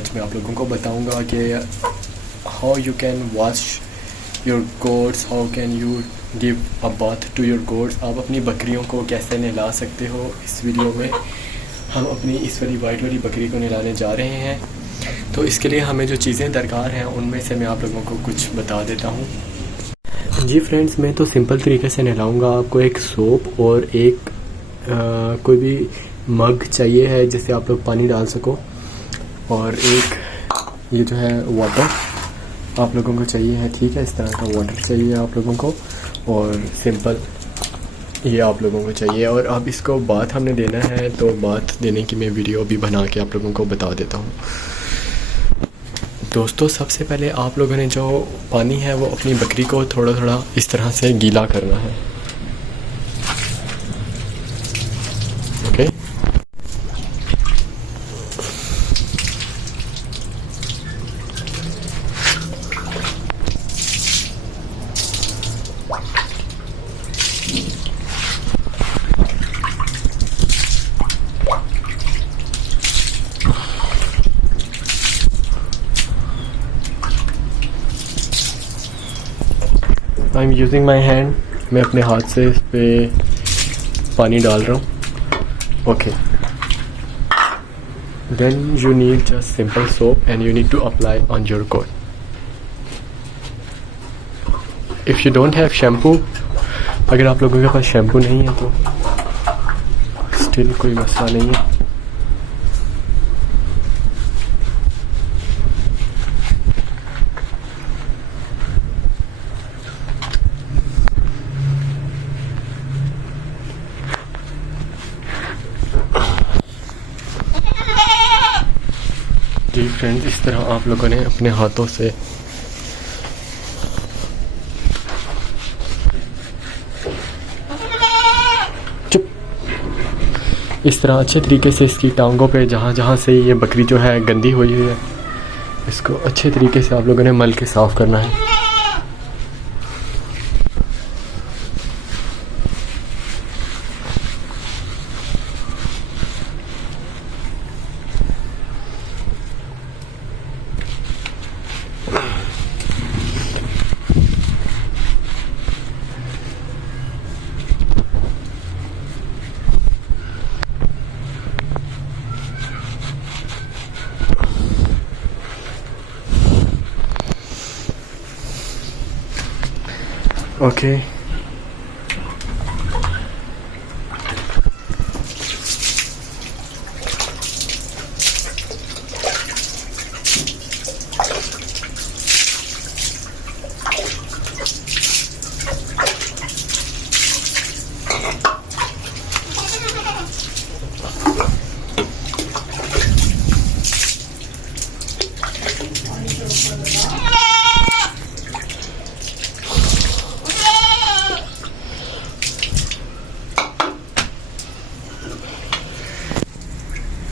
आज मैं आप लोगों को बताऊंगा कि how you can wash your goats, how can you give a bath to your goats. आप अपनी बकरियों को कैसे नहला सकते हो। इस वीडियो में हम अपनी इस वाली वाइट वाली बकरी को नहलाने जा रहे हैं, तो इसके लिए हमें जो चीज़ें दरकार हैं उनमें से मैं आप लोगों को कुछ बता देता हूँ। जी फ्रेंड्स, मैं तो सिंपल तरीके से नहलाऊंगा। आपको एक सोप और एक कोई भी मग चाहिए है जिससे आप लोग पानी डाल सको, और एक ये जो है वाटर आप लोगों को चाहिए है। ठीक है, इस तरह का वाटर चाहिए आप लोगों को, और सिंपल ये आप लोगों को चाहिए। और अब इसको बात हमने देना है, तो बात देने की मैं वीडियो भी बना के आप लोगों को बता देता हूँ। दोस्तों, सबसे पहले आप लोगों ने जो पानी है वो अपनी बकरी को थोड़ा थोड़ा इस तरह से गीला करना है। Okay, I am using my hand. मैं अपने हाथ से इस पे पानी डाल रहा हूँ। Okay, then you need just simple soap and you need to apply on your goat. If you don't have shampoo, अगर आप लोगों के पास शैम्पू नहीं है तो स्टिल कोई मसला नहीं है। जी फ्रेंड्स, इस तरह आप लोगों ने अपने हाथों से चुप इस तरह अच्छे तरीके से इसकी टांगों पे जहाँ जहाँ से ये बकरी जो है गंदी हुई है, इसको अच्छे तरीके से आप लोगों ने मल के साफ़ करना है। ओके,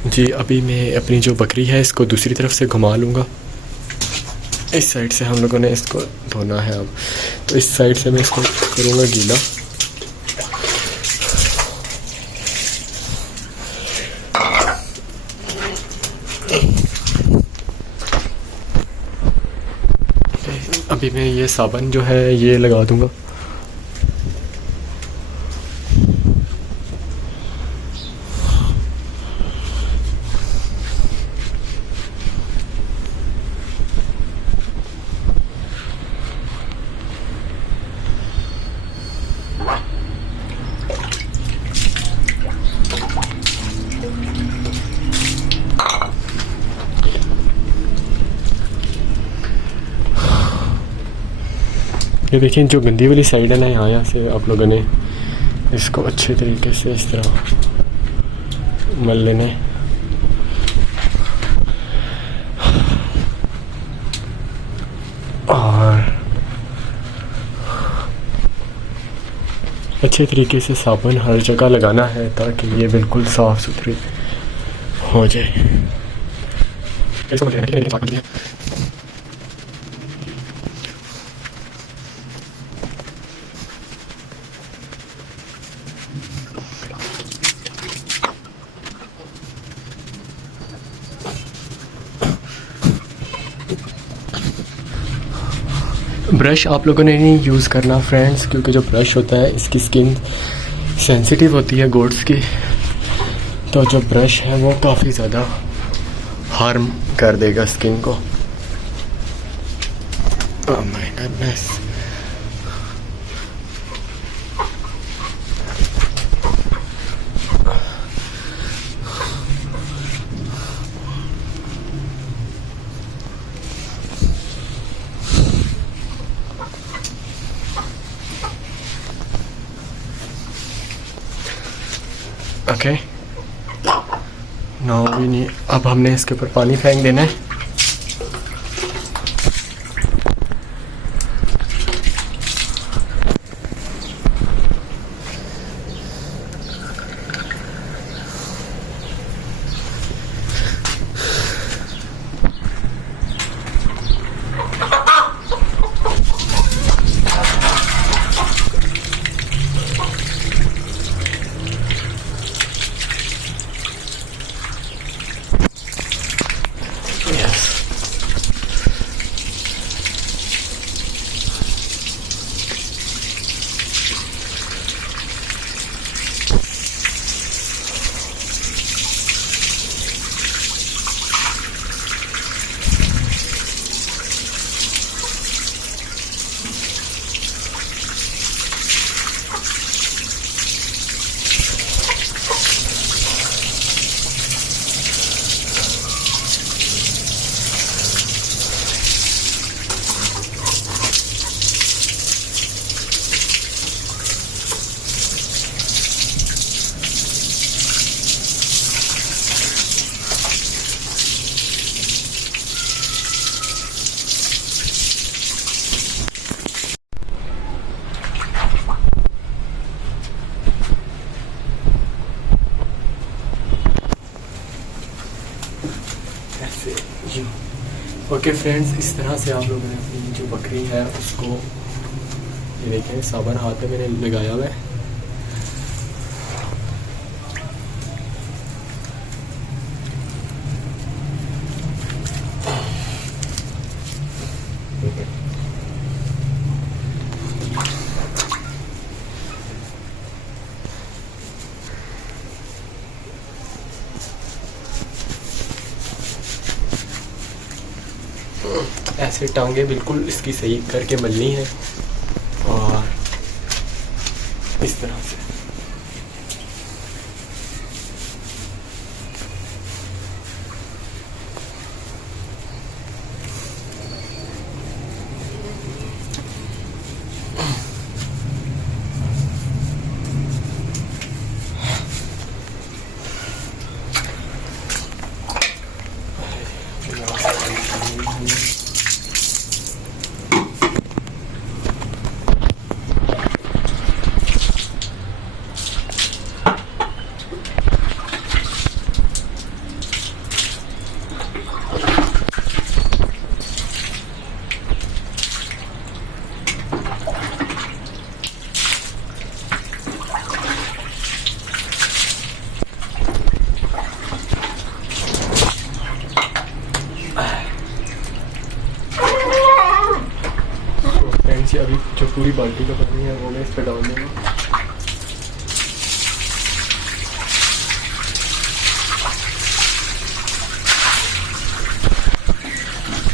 जी अभी मैं अपनी जो बकरी है इसको दूसरी तरफ से घुमा लूँगा। इस साइड से हम लोगों ने इसको धोना है अब, तो इस साइड से मैं इसको करूँगा गीला। अभी मैं ये साबुन जो है ये लगा दूँगा। ये देखिए, जो गंदी वाली साइड है ना, यहाँ से आप लोगों ने इसको अच्छे तरीके से इस तरह मल लेना है। और अच्छे तरीके से साबुन हर जगह लगाना है ताकि ये बिल्कुल साफ़ सुथरी हो जाए। ब्रश आप लोगों ने नहीं यूज़ करना फ्रेंड्स, क्योंकि जो ब्रश होता है इसकी स्किन सेंसिटिव होती है गोट्स की, तो जो ब्रश है वो काफ़ी ज़्यादा हार्म कर देगा स्किन को। Oh my goodness. Okay, now we need, अब हमने इसके ऊपर पानी फेंक देना है। ओके फ्रेंड्स, इस तरह से आप लोगों ने अपनी जो बकरी है उसको, ये देखें साबुन हाथ में मैंने लगाया हुआ है। ऐसे टांगे बिल्कुल इसकी सही करके मलनी है और इस तरह से। अभी जो पूरी बाल्टी का पानी है वो मैं इस पर डाल दूँगा।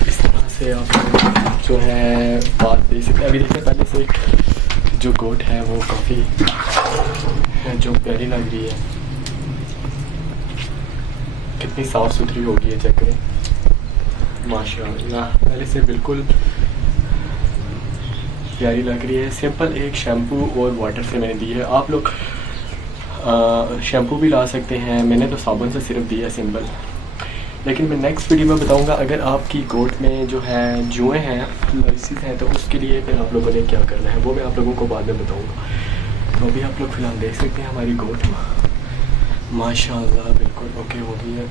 इस तरह से आप जो है बात देख सकते हैं। अभी देखिए पहले से जो गोट है वो काफ़ी जो प्यारी लग रही है, कितनी साफ़ सुथरी होगी है, चेक करें माशाल्लाह, पहले से बिल्कुल प्यारी लग रही है। सिंपल एक शैम्पू और वाटर से मैंने दी है। आप लोग शैम्पू भी ला सकते हैं, मैंने तो साबुन से सिर्फ दिया सिंपल। लेकिन मैं नेक्स्ट वीडियो में बताऊंगा अगर आपकी गोट में जो है जुएँ हैं, लसीज हैं, तो उसके लिए फिर आप लोगों ने क्या करना है वो मैं आप लोगों को बाद में बताऊँगा। तो अभी आप लोग फिलहाल देख सकते हैं हमारी गोट माशाल्लाह बिल्कुल ओके हो गई है।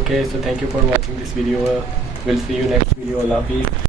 Okay, so thank you for watching this video, will see you next video. अल्लाह हाफिज़।